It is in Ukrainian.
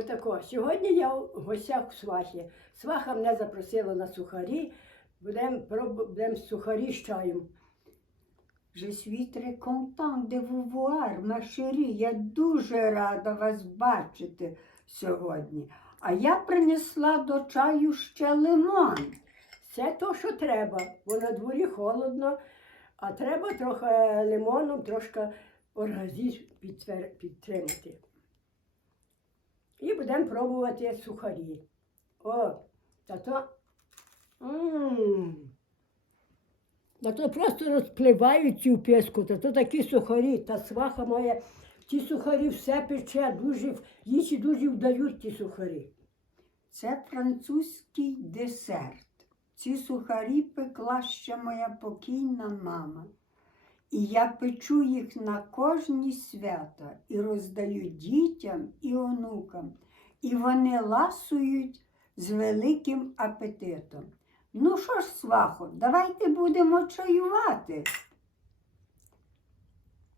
Отако. Сьогодні я в гостях у свахі. Сваха мене запросила на сухарі. Будемо будем сухарі з чаєм. Je suis très content de vous voir, ma chérie. Я дуже рада вас бачити сьогодні. А я принесла до чаю ще лимон. Це то, що треба, бо на дворі холодно, а треба трохи лимоном, трошки організм підтримати. І будемо пробувати сухарі. О, та то. Та то просто розпливаються у піску, та то такі сухарі, та сваха моя, ті сухарі все пече, дуже, їй дуже вдають ті сухарі. Це французький десерт. Ці сухарі пекла ще моя покійна мама. І я печу їх на кожні свята і роздаю дітям і онукам. І вони ласують з великим апетитом. Ну що ж, свахо, давайте будемо чаювати.